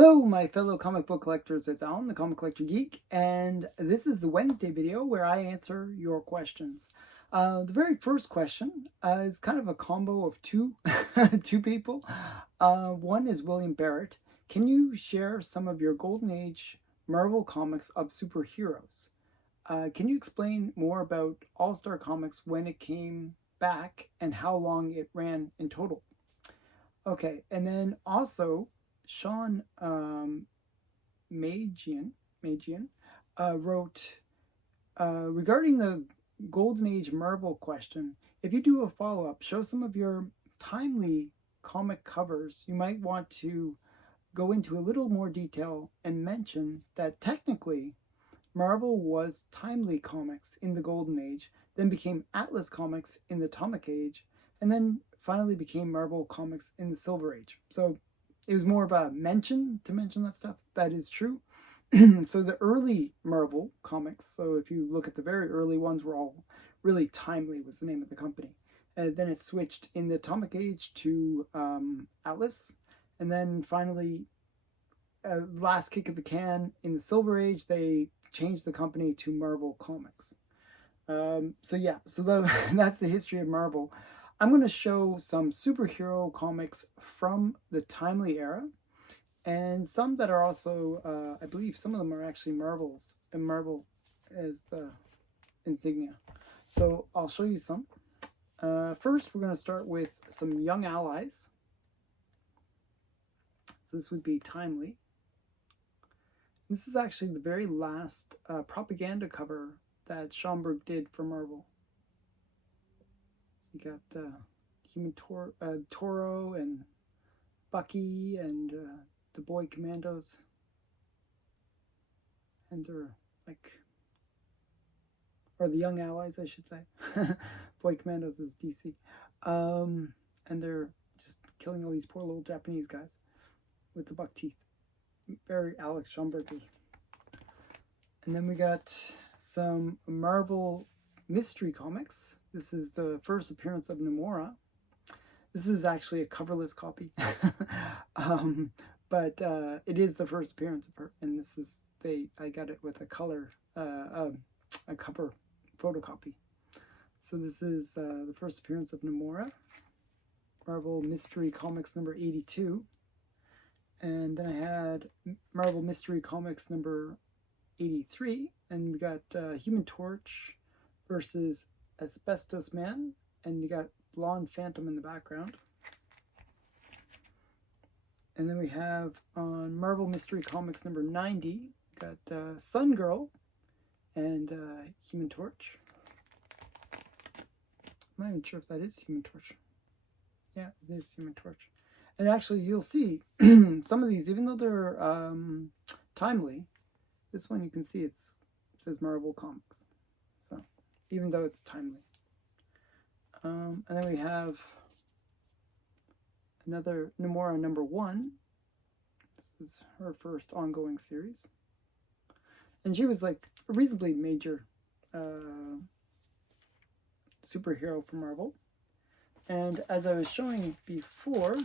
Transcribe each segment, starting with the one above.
Hello, my fellow comic book collectors. It's Alan, the Comic Collector Geek, and this is the Wednesday video where I answer your questions. The very first question is kind of a combo of two people. One is William Barrett. Can you share some of your Golden Age Marvel comics of superheroes? Can you explain more about All-Star Comics when it came back and how long it ran in total? Okay, and then also Sean Magian wrote, regarding the Golden Age Marvel question, if you do a follow-up, show some of your timely comic covers. You might want to go into a little more detail and mention that technically Marvel was timely comics in the Golden Age, then became Atlas Comics in the Atomic Age, and then finally became Marvel Comics in the Silver Age. So it was more of a mention to mention that stuff. That is true. So the early Marvel comics, so if you look at the very early ones, were all really timely, was the name of the company. Then it switched in the Atomic Age to Atlas. And then finally, last kick of the can, in the Silver Age, they changed the company to Marvel Comics. So that's the history of Marvel. I'm going to show some superhero comics from the timely era, and some that are also, I believe some of them are actually Marvels, and Marvel as the insignia. So I'll show you some. First, we're going to start with some Young Allies. So this would be timely. This is actually the very last propaganda cover that Schomburg did for Marvel. So you got Human Toro and Bucky and the Boy Commandos. And they're like, or the Young Allies, I should say. Boy Commandos is DC. And they're just killing all these poor little Japanese guys with the buck teeth. Very Alex Schomburg-y. And then we got some Marvel mystery comics. This is the first appearance of Namora. This is actually a coverless copy, but it is the first appearance of her. And this is I got it with a color, a cover photocopy. So this is the first appearance of Namora. Marvel Mystery Comics number 82. And then I had Marvel Mystery Comics number 83, and we got Human Torch versus Asbestos Man, and you got Blonde Phantom in the background. And then we have on Marvel Mystery Comics number 90, we got Sun Girl and Human Torch. I'm not even sure if that is Human Torch. Yeah, it is Human Torch. And actually, you'll see some of these, even though they're timely, this one you can see it says Marvel Comics. So, even though it's timely. And then we have another Namora number 1. This is her first ongoing series. And she was like a reasonably major superhero for Marvel. And as I was showing before,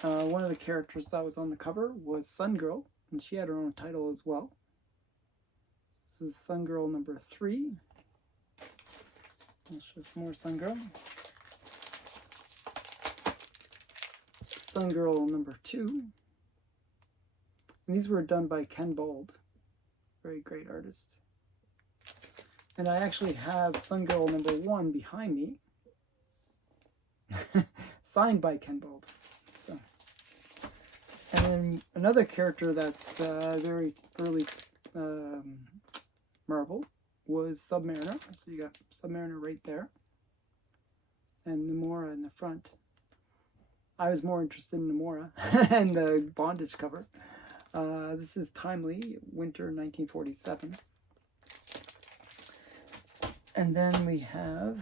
one of the characters that was on the cover was Sun Girl, and she had her own title as well. This is Sun Girl number 3. Let's show some more Sun Girl. Sun Girl number 2. And these were done by Ken Bald, very great artist. And I actually have Sun Girl number 1 behind me, signed by Ken Bald. So. And then another character that's very early Marvel was Submariner. So you got Submariner right there. And Namora in the front. I was more interested in Namora and the bondage cover. This is timely, winter 1947. And then we have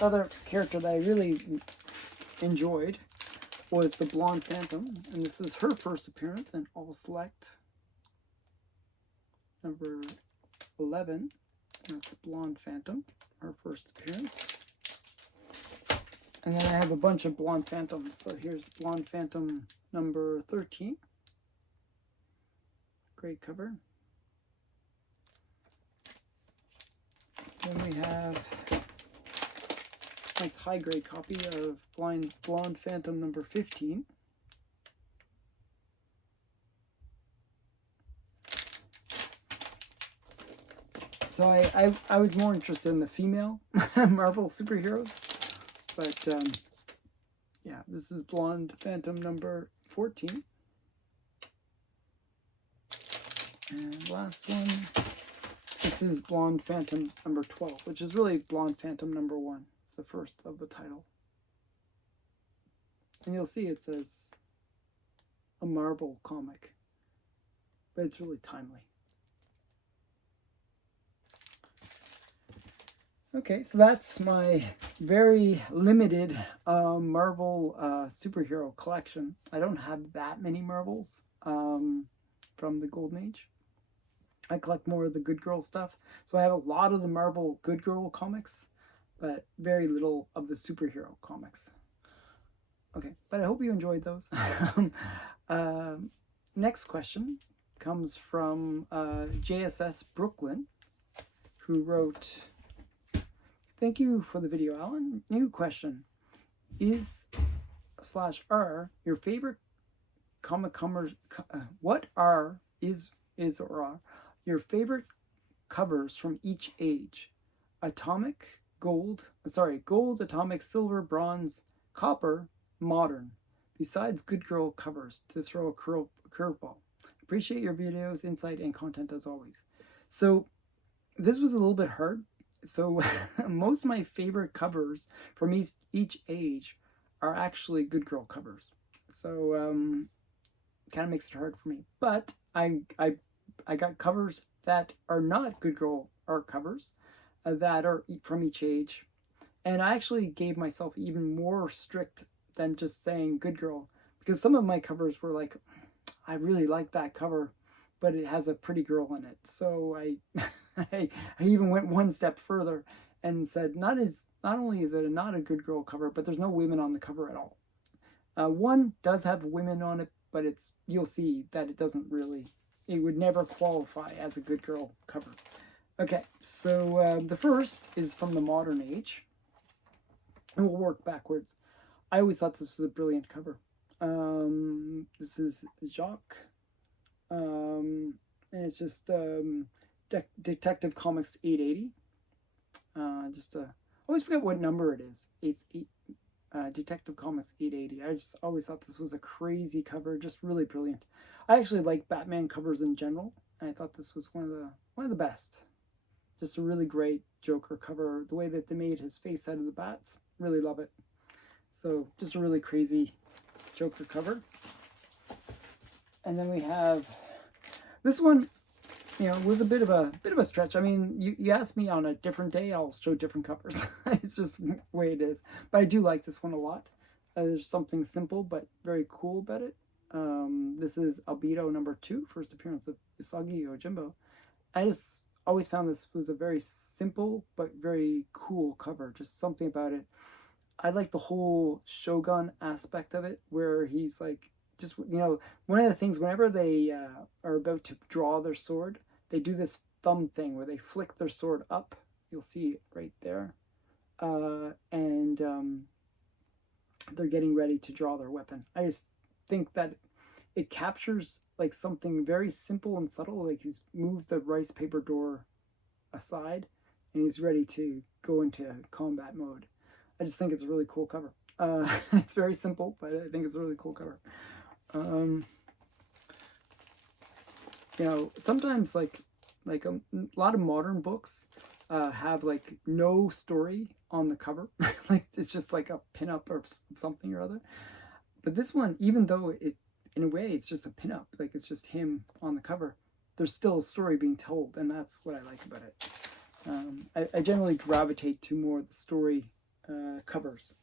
another character that I really enjoyed was the Blonde Phantom, and this is her first appearance in All Select number 11. That's the Blonde Phantom, her first appearance. And then I have a bunch of Blonde Phantoms. So here's Blonde Phantom number 13. Great cover. Then we have a nice high-grade copy of Blonde Phantom number 15. So I was more interested in the female Marvel superheroes, but yeah, this is Blonde Phantom number 14. And last one, this is Blonde Phantom number 12, which is really Blonde Phantom number 1. It's the first of the title. And you'll see it says a Marvel comic, but it's really timely. Okay, so that's my very limited Marvel superhero collection. I don't have that many Marvels from the Golden Age. I collect more of the Good Girl stuff. So I have a lot of the Marvel Good Girl comics, but very little of the superhero comics. Okay, but I hope you enjoyed those. Next question comes from JSS Brooklyn, who wrote, "Thank you for the video, Alan. New question. Is/are your favorite comic covers, what are your favorite covers from each age? Gold, atomic, silver, bronze, copper, modern, besides Good Girl covers, to throw a curveball. Appreciate your videos, insight, and content as always." So this was a little bit hard. So most of my favorite covers from each age are actually Good Girl covers. So kind of makes it hard for me. But I got covers that are not Good Girl art covers that are from each age. And I actually gave myself even more strict than just saying Good Girl, because some of my covers were like, I really like that cover, but it has a pretty girl in it. So I even went one step further and said, not only is it not a Good Girl cover, but there's no women on the cover at all. One does have women on it, but you'll see that it would never qualify as a Good Girl cover. Okay, so the first is from the modern age, and we'll work backwards. I always thought this was a brilliant cover. This is Jacques, and it's just Detective Comics 880. Always forget what number it is. It's Detective Comics 880. I just always thought this was a crazy cover, just really brilliant. I actually like Batman covers in general, and I thought this was one of the best. Just a really great Joker cover. The way that they made his face out of the bats, really love it. So just a really crazy Joker cover. And then we have this one. You know, it was a bit of a stretch. I mean, you asked me on a different day, I'll show different covers. It's just the way it is. But I do like this one a lot. There's something simple but very cool about it. This is Albedo number 2, first appearance of Isagi Yojimbo. I just always found this was a very simple but very cool cover. Just something about it. I like the whole Shogun aspect of it, where he's like, just, you know, one of the things, whenever they are about to draw their sword, they do this thumb thing where they flick their sword up. You'll see it right there. And they're getting ready to draw their weapon. I just think that it captures like something very simple and subtle. Like he's moved the rice paper door aside and he's ready to go into combat mode. I just think it's a really cool cover. It's very simple, but I think it's a really cool cover. You know, sometimes like a lot of modern books have like no story on the cover. Like it's just like a pinup or something or other. But this one, even though in a way it's just a pinup, like it's just him on the cover, there's still a story being told, and that's what I like about it. I generally gravitate to more of the story covers.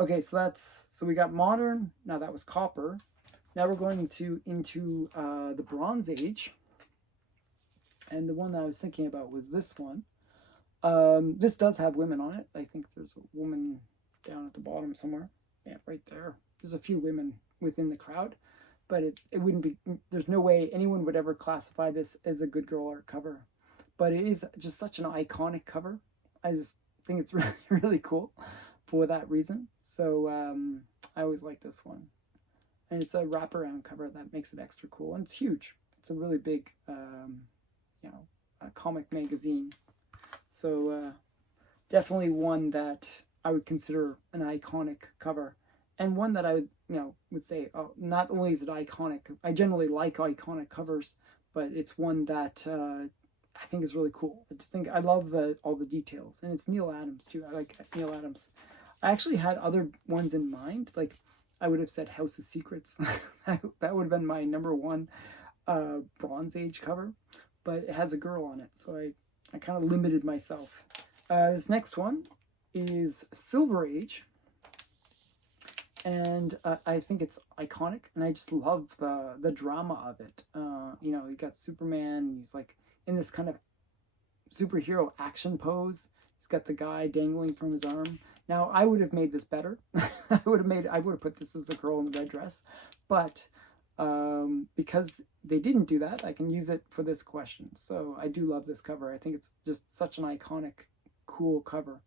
Okay, so we got modern. Now that was copper. Now we're going into the Bronze Age, and the one that I was thinking about was this one. This does have women on it. I think there's a woman down at the bottom somewhere. Yeah, right there. There's a few women within the crowd. but it wouldn't be, there's no way anyone would ever classify this as a Good Girl art cover. But it is just such an iconic cover. I just think it's really, really cool for that reason. So I always like this one. And it's a wraparound cover that makes it extra cool. And it's huge. It's a really big, you know, a comic magazine. So definitely one that I would consider an iconic cover. And one that I would, would say, oh, not only is it iconic, I generally like iconic covers, but it's one that I think is really cool. I just think I love all the details, and it's Neil Adams too. I like Neil Adams. I actually had other ones in mind. Like I would have said House of Secrets. That would have been my number one Bronze Age cover, but it has a girl on it, so I kind of limited myself. This next one is Silver Age. And I think it's iconic, and I just love the drama of it. You got Superman, he's like in this kind of superhero action pose. He's got the guy dangling from his arm. Now, I would have made this better. I would have put this as a girl in the red dress, but because they didn't do that, I can use it for this question. So I do love this cover. I think it's just such an iconic, cool cover.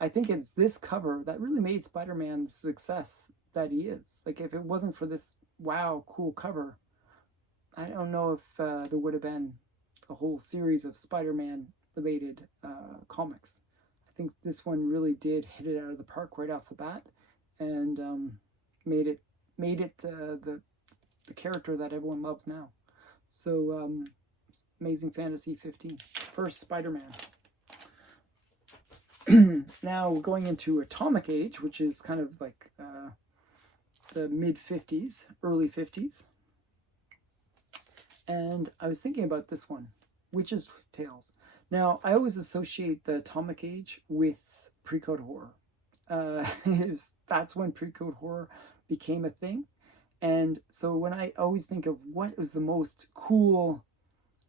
I think it's this cover that really made Spider-Man the success that he is. Like, if it wasn't for this wow, cool cover, I don't know if there would have been a whole series of Spider-Man related comics. I think this one really did hit it out of the park right off the bat, and made it the character that everyone loves now. So Amazing Fantasy 15, first Spider-Man. Now we're going into Atomic Age, which is kind of like the mid-50s, early 50s. And I was thinking about this one, Witch's Tales. Now, I always associate the Atomic Age with pre-code horror. That's when pre-code horror became a thing. And so when I always think of what was the most cool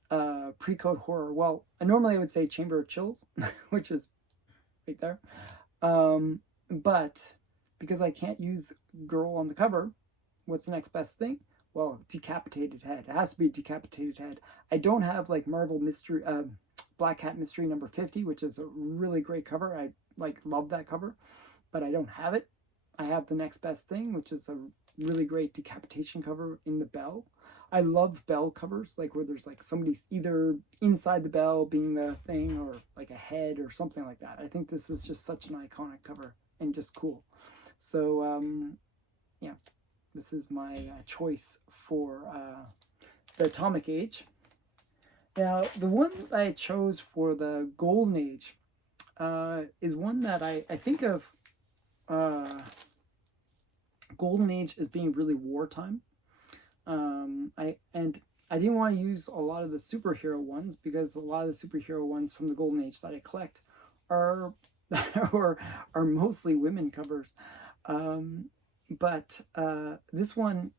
pre-code horror, well, normally I would say Chamber of Chills, which is right there. But because I can't use girl on the cover, what's the next best thing? Well, Decapitated Head. It has to be Decapitated Head. I don't have like Marvel Mystery, Black Hat Mystery number 50, which is a really great cover. I love that cover, but I don't have it. I have the next best thing, which is a really great decapitation cover in the bell. I love bell covers, like where there's like somebody either inside the bell being the thing, or like a head or something like that. I think this is just such an iconic cover and just cool. So yeah, this is my choice for the Atomic Age. Now, the one that I chose for the Golden Age is one that I think of Golden Age as being really wartime. I didn't want to use a lot of the superhero ones, because a lot of the superhero ones from the Golden Age that I collect are are mostly women covers. But this one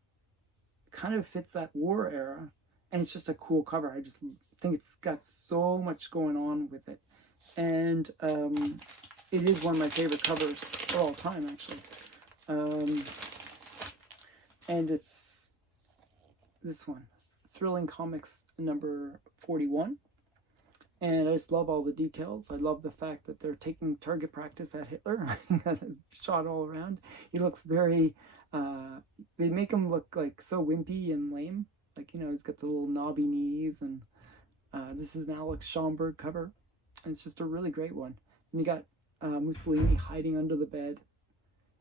kind of fits that war era, and it's just a cool cover. I just think it's got so much going on with it, and it is one of my favorite covers of all time, actually. And it's this one, Thrilling Comics number 41. And I just love all the details. I love the fact that they're taking target practice at Hitler. Shot all around. He looks very, they make him look like so wimpy and lame. Like, he's got the little knobby knees. And this is an Alex Schomburg cover. And it's just a really great one. And you got Mussolini hiding under the bed.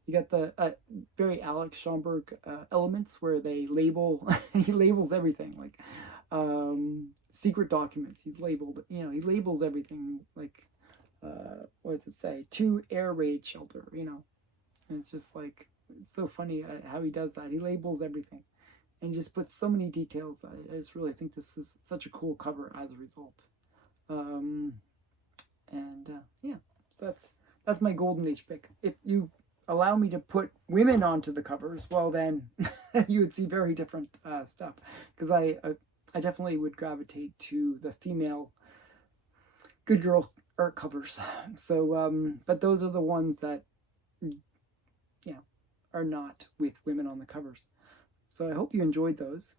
You got the very Alex Schomburg elements where they label, he labels everything, like secret documents. He's labeled, he labels everything, like, what does it say? To air raid shelter, and it's just like, it's so funny how he does that. He labels everything and he just puts so many details. I just really think this is such a cool cover as a result. Yeah, so that's my Golden Age pick. If you allow me to put women onto the covers, well then you would see very different stuff, because I definitely would gravitate to the female Good Girl art covers. So but those are the ones that, yeah, are not with women on the covers. So I hope you enjoyed those.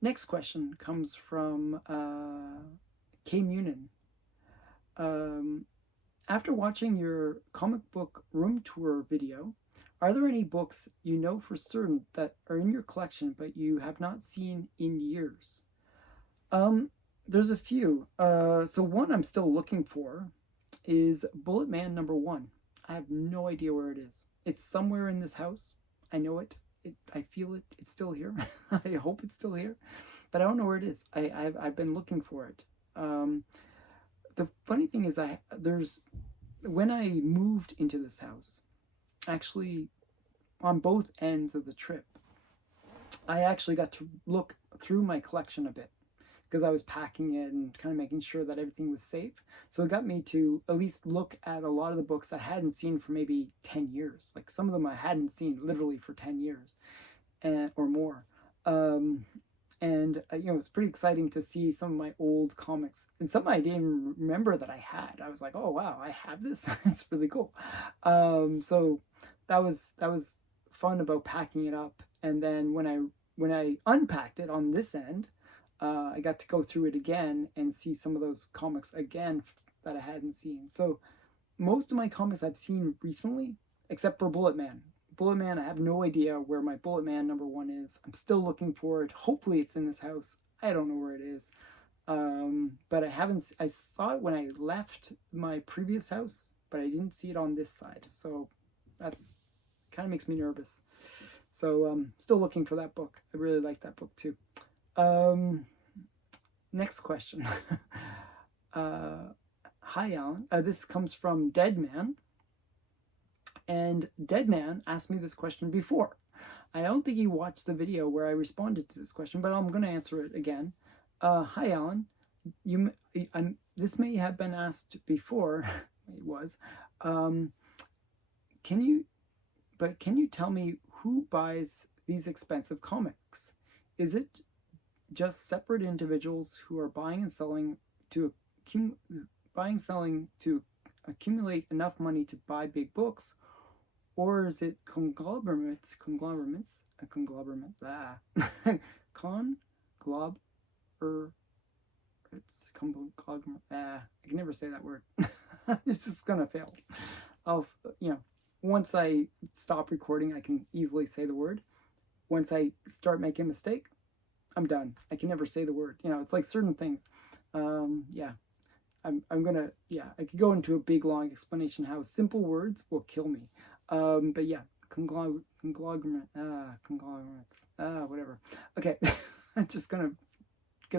Next question comes from K. Munin. After watching your comic book room tour video, are there any books you know for certain that are in your collection but you have not seen in years? There's a few. So one I'm still looking for is Bullet Man #1. I have no idea where it is. It's somewhere in this house. I know it. I feel it. It's still here. I hope it's still here, but I don't know where it is. I've been looking for it. The funny thing is, when I moved into this house, actually, on both ends of the trip, I actually got to look through my collection a bit because I was packing it and kind of making sure that everything was safe. So it got me to at least look at a lot of the books that I hadn't seen for maybe 10 years. Like some of them I hadn't seen literally for 10 years or more. And it was pretty exciting to see some of my old comics, and some I didn't remember that I had. I was like, oh wow, I have this. It's really cool. So that was fun about packing it up. And then when I unpacked it on this end, I got to go through it again and see some of those comics again that I hadn't seen. So most of my comics I've seen recently, except for Bullet Man. Bullet Man, I have no idea where my Bullet Man #1 is. I'm still looking for it. Hopefully it's in this house. I don't know where it is. But I saw it when I left my previous house, but I didn't see it on this side. So that's kind of makes me nervous. So still looking for that book. I really like that book too. Next question. Hi, Alan. This comes from Deadman. And Deadman asked me this question before. I don't think he watched the video where I responded to this question, but I'm going to answer it again. Hi, Alan. This may have been asked before. It was. Can you tell me who buys these expensive comics? Is it just separate individuals who are buying and selling to accumulate enough money to buy big books, or is it conglomerates, conglomerate, I can never say that word. It's just gonna fail. Once I stop recording, I can easily say the word. Once I start making a mistake, I'm done. I can never say the word. It's like certain things. I could go into a big long explanation how simple words will kill me. But yeah, conglomerates, whatever. Okay, it's just gonna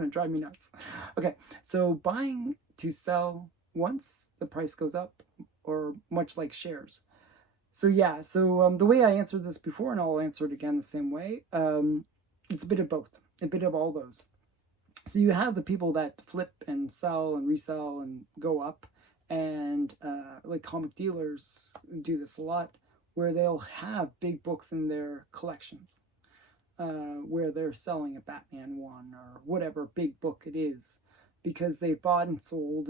drive me nuts. Okay, so buying to sell once the price goes up, or much like shares. So yeah, the way I answered this before, and I'll answer it again the same way, it's a bit of both, a bit of all those. So you have the people that flip and sell and resell and go up, and like comic dealers do this a lot, where they'll have big books in their collections, where they're selling a Batman one or whatever big book it is, because they bought and sold,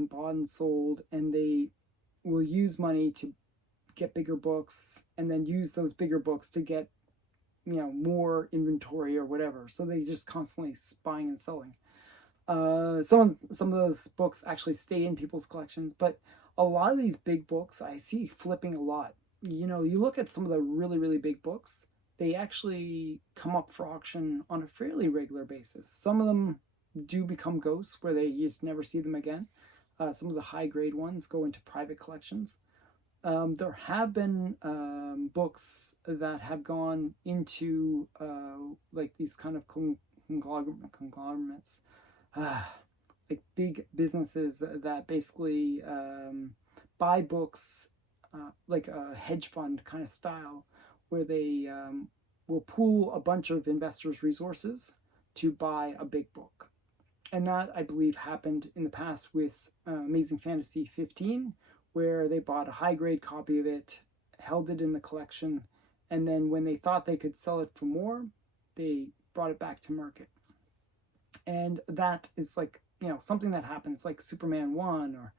and they will use money to get bigger books, and then use those bigger books to get more inventory or whatever. So they just constantly buying and selling. Some of those books actually stay in people's collections, but a lot of these big books I see flipping a lot. You look at some of the really, really big books, they actually come up for auction on a fairly regular basis. Some of them do become ghosts where you just never see them again. Some of the high grade ones go into private collections. There have been books that have gone into like these kind of conglomerates, like big businesses that basically buy books like a hedge fund kind of style, where they will pool a bunch of investors' resources to buy a big book. And that, I believe, happened in the past with Amazing Fantasy 15, where they bought a high-grade copy of it, held it in the collection, and then when they thought they could sell it for more, they brought it back to market. And that is like, something that happens, like Superman 1 or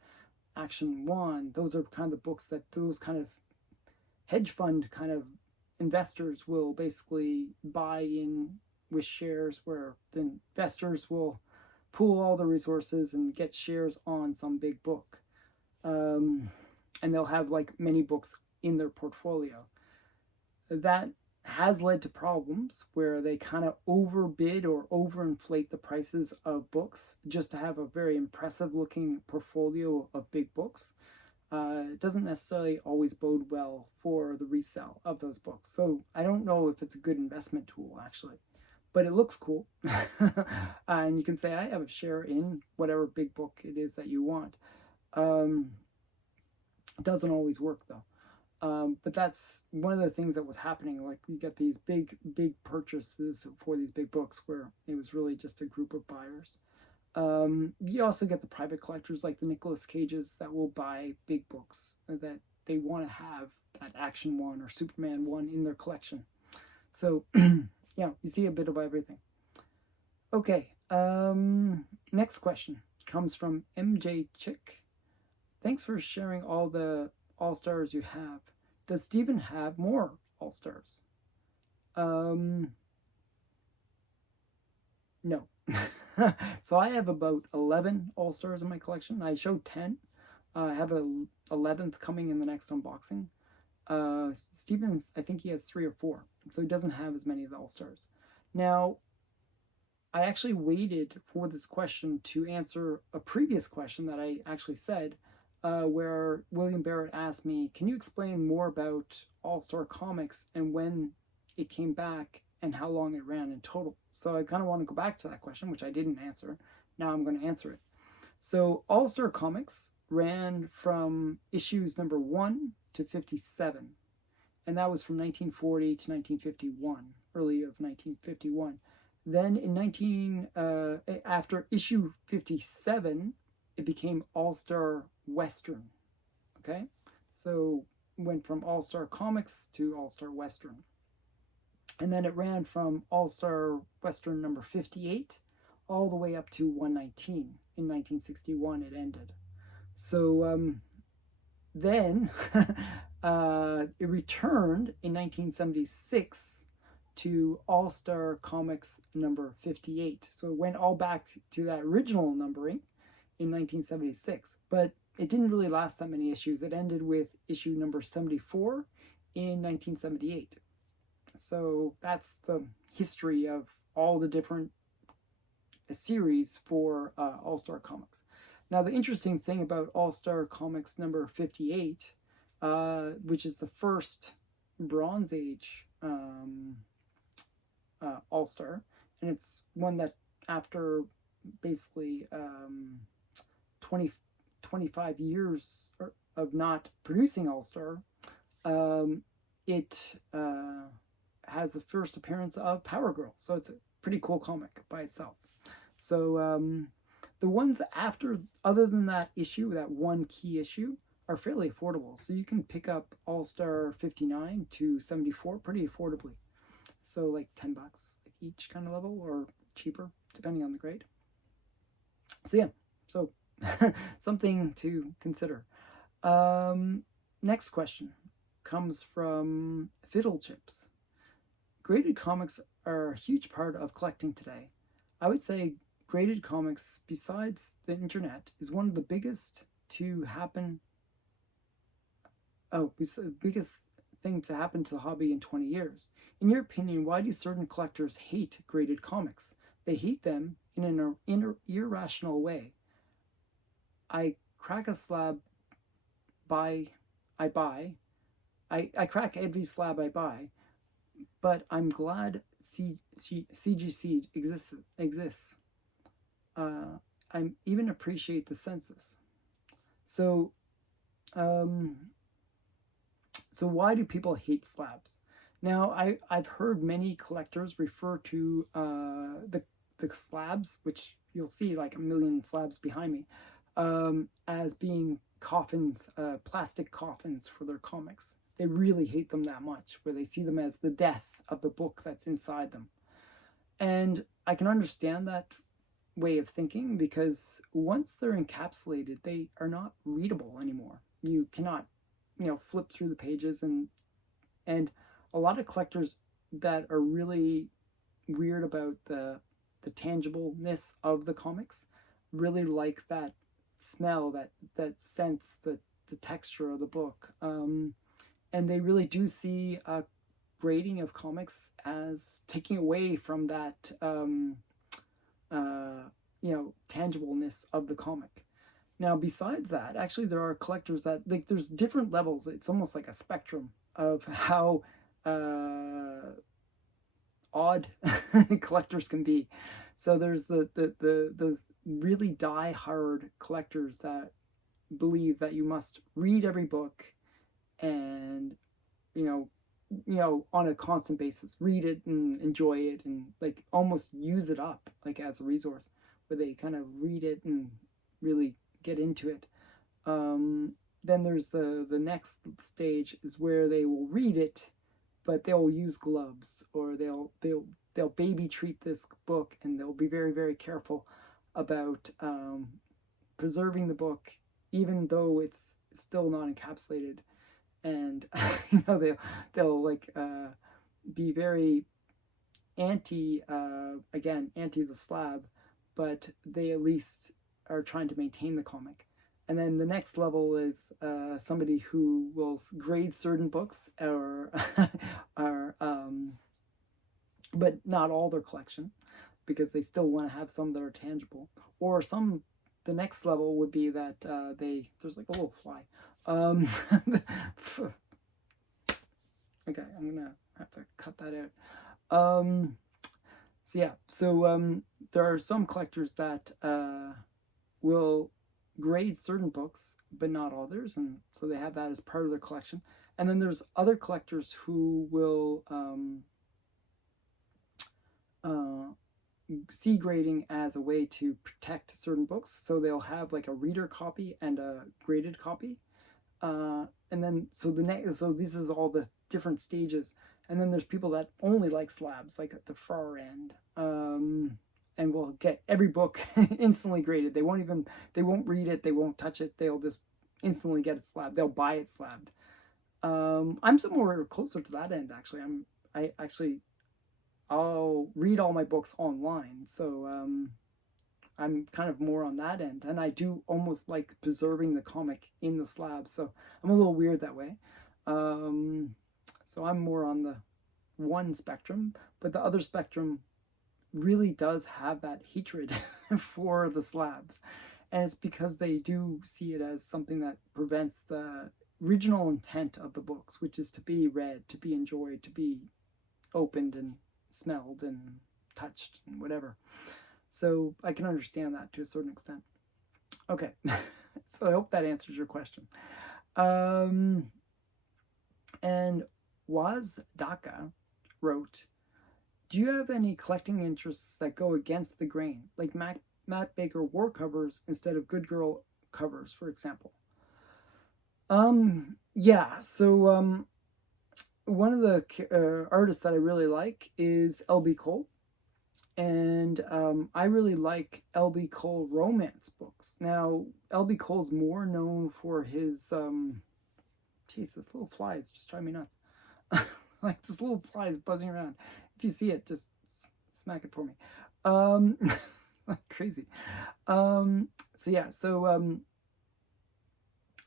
Action 1. Those are kind of the books that those kind of hedge fund kind of investors will basically buy in with shares, where the investors will pool all the resources and get shares on some big book. And they'll have like many books in their portfolio. That has led to problems where they kind of overbid or overinflate the prices of books just to have a very impressive looking portfolio of big books. It doesn't necessarily always bode well for the resale of those books. So I don't know if it's a good investment tool, actually, but it looks cool. And you can say, I have a share in whatever big book it is that you want. It doesn't always work, though. But that's one of the things that was happening. Like, you get these big purchases for these big books where it was really just a group of buyers. You also get the private collectors like the Nicolas Cages that will buy big books that they want to have that Action one or Superman one in their collection. So yeah, you see a bit of everything. Okay, next question comes from MJ Chick. Thanks for sharing all the All-Stars you have. Does Stephan have more All-Stars? No. So I have about 11 All-Stars in my collection. I showed 10. I have an 11th coming in the next unboxing. Stephan's, I think he has 3 or 4, so he doesn't have as many of the All-Stars. Now, I actually waited for this question to answer a previous question that I actually said, where William Barrett asked me, can you explain more about All-Star Comics and when it came back and how long it ran in total? So I kind of want to go back to that question, which I didn't answer. Now I'm going to answer it. So All-Star Comics ran from issues number 1 to 57, and that was from 1940 to 1951, early of 1951. Then in after issue 57, it became All-Star Western. Okay, so went from All-Star Comics to All-Star Western. And then it ran from All-Star Western number 58 all the way up to 119. In 1961 it ended. So then it returned in 1976 to All-Star Comics number 58. So it went all back to that original numbering in 1976. But it didn't really last that many issues. It ended with issue number 74 in 1978. So that's the history of all the different series for All-Star Comics. Now, the interesting thing about All-Star Comics number 58, which is the first Bronze Age All-Star, and it's one that after basically 25 years of not producing All-Star, it has the first appearance of Power Girl. So it's a pretty cool comic by itself. So the ones after, other than that issue, that one key issue, are fairly affordable. So you can pick up All-Star 59 to 74 pretty affordably. So like $10 each kind of level, or cheaper, depending on the grade. So yeah, so something to consider. Next question comes from Fiddle Chips. Graded comics are a huge part of collecting today. I would say graded comics, besides the internet, is one of the biggest to happen. Biggest thing to happen to the hobby in 20 years. In your opinion, why do certain collectors hate graded comics? They hate them in an irrational way. I crack a slab I buy. I crack every slab I buy, but I'm glad CGC exists. I even appreciate the census. So why do people hate slabs? Now, I've heard many collectors refer to the slabs, which you'll see like a million slabs behind me, as being coffins, plastic coffins for their comics. They really hate them that much, where they see them as the death of the book that's inside them. And I can understand that way of thinking, because once they're encapsulated, they are not readable anymore. You cannot, flip through the pages, and a lot of collectors that are really weird about the tangibleness of the comics really like that smell, that sense, the texture of the book, and they really do see grading of comics as taking away from that tangibleness of the comic. Now, besides that, actually, there are collectors that like there's different levels. It's almost like a spectrum of how odd collectors can be. So there's the those really die-hard collectors that believe that you must read every book and you know on a constant basis read it and enjoy it and like almost use it up like as a resource, where they kind of read it and really get into it. Then there's the next stage is where they will read it, but they'll use gloves, or they'll baby treat this book, and they'll be very, very careful about preserving the book, even though it's still not encapsulated. And they'll like be very anti anti the slab, but they at least are trying to maintain the comic. And then the next level is somebody who will grade certain books, or but not all their collection, because they still want to have some that are tangible. Or some, the next level would be that there's like a little fly. Okay, I'm gonna have to cut that out. So there are some collectors that will grade certain books, but not others, and so they have that as part of their collection. And then there's other collectors who will see grading as a way to protect certain books. So they'll have like a reader copy and a graded copy. And then so this is all the different stages. And then there's people that only like slabs, like at the far end, and will get every book instantly graded. They won't read it, they won't touch it. They'll just instantly get it slabbed. They'll buy it slabbed. I'm somewhere closer to that end actually. I'll read all my books online, so I'm kind of more on that end, and I do almost like preserving the comic in the slab, so I'm a little weird that way. So I'm more on the one spectrum, but the other spectrum really does have that hatred for the slabs, and it's because they do see it as something that prevents the original intent of the books, which is to be read, to be enjoyed, to be opened and smelled and touched and whatever. So I can understand that to a certain extent. Okay, so I hope that answers your question. And Waz Daka wrote, do you have any collecting interests that go against the grain, like Matt Baker war covers instead of Good Girl covers, for example? Yeah, so one of the artists that I really like is L.B. Cole. And I really like L.B. Cole romance books. Now, L.B. Cole's more known for his, geez, this little fly is just driving me nuts. Like, this little fly is buzzing around. If you see it, just smack it for me. Crazy. I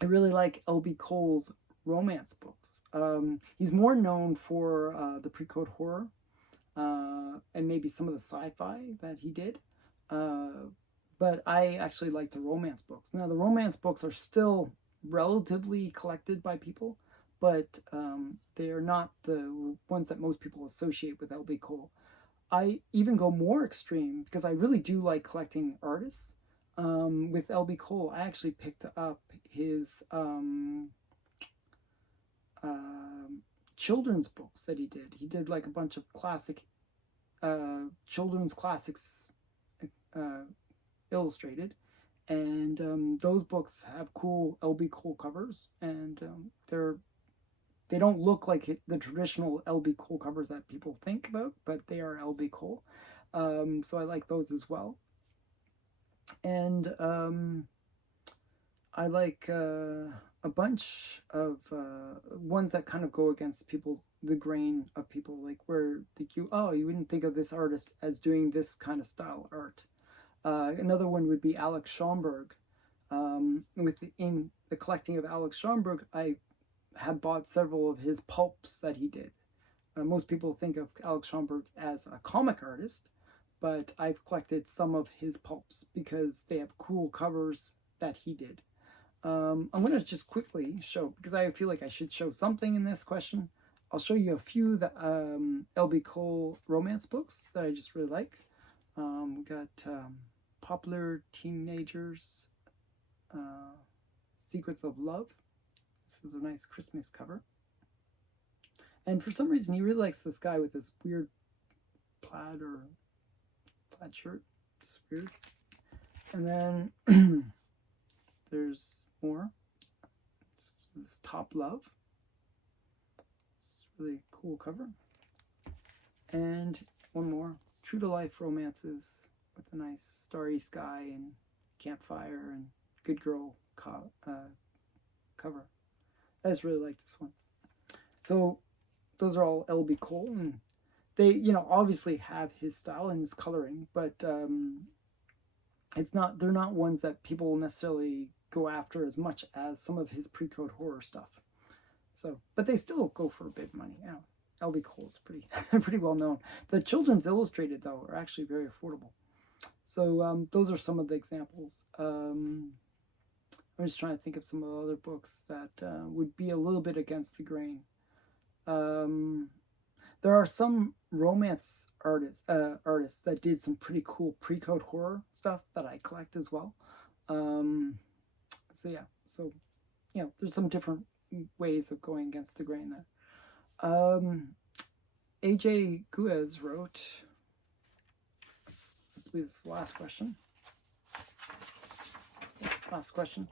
really like L.B. Cole's romance books. He's more known for the pre-code horror, and maybe some of the sci-fi that he did. But I actually like the romance books. Now, the romance books are still relatively collected by people, but they are not the ones that most people associate with L.B. Cole. I even go more extreme because I really do like collecting artists. With L.B. Cole, I actually picked up his children's books that he did. He did like a bunch of classic children's classics illustrated, and those books have cool L.B. Cole covers, and they don't look like the traditional L.B. Cole covers that people think about, but they are L.B. Cole. So I like those as well. And I like a bunch of ones that kind of go against the grain of people, like where you wouldn't think of this artist as doing this kind of style art. Another one would be Alex Schomburg. In the collecting of Alex Schomburg, I have bought several of his pulps that he did. Most people think of Alex Schomburg as a comic artist, but I've collected some of his pulps because they have cool covers that he did. I'm going to just quickly show, because I feel like I should show something in this question. I'll show you a few that L.B. Cole romance books that I just really like. We got Popular Teenagers, Secrets of Love. This is a nice Christmas cover. And for some reason, he really likes this guy with this weird plaid shirt. Just weird. And then there's more. This Top Love. It's a really cool cover. And one more. True to life romances with a nice starry sky and campfire and good girl cover. I just really like this one. So those are all L.B. Cole, and they, obviously have his style and his coloring, but they're not ones that people necessarily go after as much as some of his pre-code horror stuff. So, but they still go for a bit of money. L.B. Cole is pretty pretty well known. The children's illustrated, though, are actually very affordable. So those are some of the examples. I'm just trying to think of some of the other books that would be a little bit against the grain. There are some romance artists that did some pretty cool pre-code horror stuff that I collect as well. So there's some different ways of going against the grain there. A.J. Guez wrote, I believe it's the last question. Last question.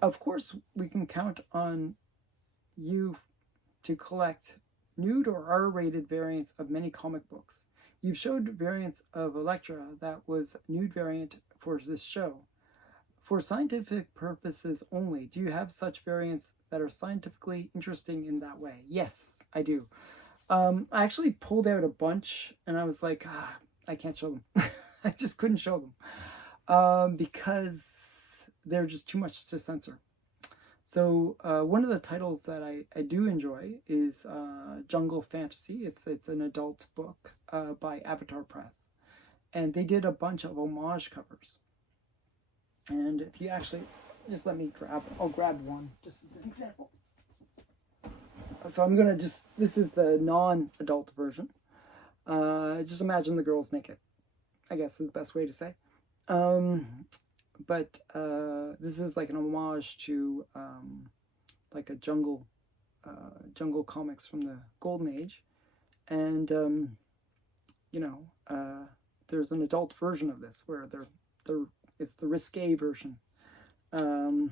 Of course, we can count on you to collect nude or R-rated variants of many comic books. You've showed variants of Elektra that was nude variant for this show. For scientific purposes only, do you have such variants that are scientifically interesting in that way? Yes, I do. I actually pulled out a bunch, and I was like, I can't show them. I just couldn't show them because they're just too much to censor. So one of the titles that I do enjoy is Jungle Fantasy. It's an adult book by Avatar Press. And they did a bunch of homage covers. And if you actually, just let me I'll grab one just as an example. So I'm going to this is the non-adult version. Just imagine the girl's naked, I guess is the best way to say. But this is like an homage to like a jungle comics from the Golden Age. And, there's an adult version of this where it's the risque version. But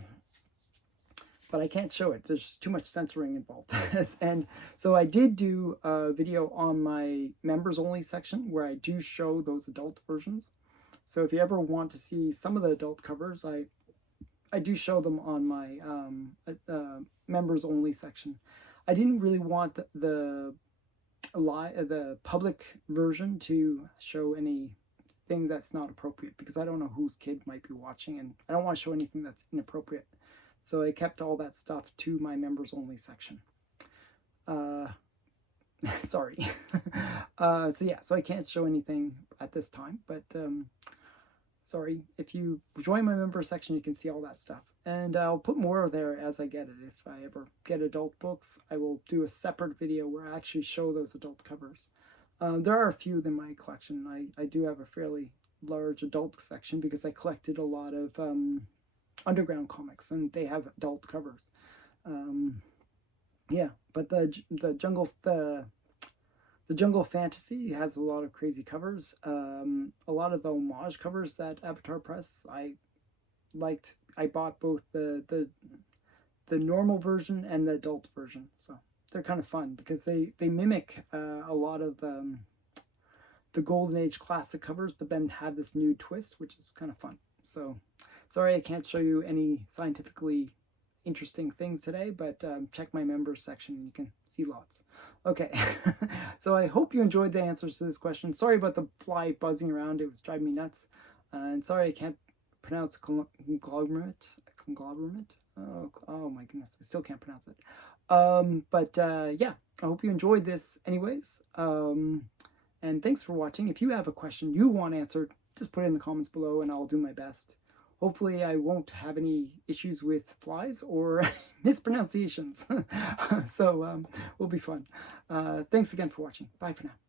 I can't show it. There's just too much censoring involved. And so I did do a video on my members only section where I do show those adult versions. So if you ever want to see some of the adult covers, I do show them on my members only section. I didn't really want the public version to show anything that's not appropriate because I don't know whose kid might be watching, and I don't want to show anything that's inappropriate. So I kept all that stuff to my members only section. Sorry. So I can't show anything at this time, but sorry. If you join my member section, you can see all that stuff. And I'll put more there as I get it. If I ever get adult books, I will do a separate video where I actually show those adult covers. There are a few in my collection. I do have a fairly large adult section because I collected a lot of underground comics, and they have adult covers. But the Jungle Fantasy has a lot of crazy covers. A lot of the homage covers that Avatar Press I liked. I bought both the normal version and the adult version, so they're kind of fun because they mimic a lot of the Golden Age classic covers, but then have this new twist, which is kind of fun. So sorry I can't show you any scientifically interesting things today, but check my members section and you can see lots. Okay, so I hope you enjoyed the answers to this question. Sorry about the fly buzzing around, it was driving me nuts. And sorry I can't pronounce conglomerate. Oh my goodness, I still can't pronounce it. But yeah, I hope you enjoyed this anyways. And thanks for watching. If you have a question you want answered, just put it in the comments below and I'll do my best. Hopefully I won't have any issues with flies or mispronunciations. So will be fun. Thanks again for watching. Bye for now.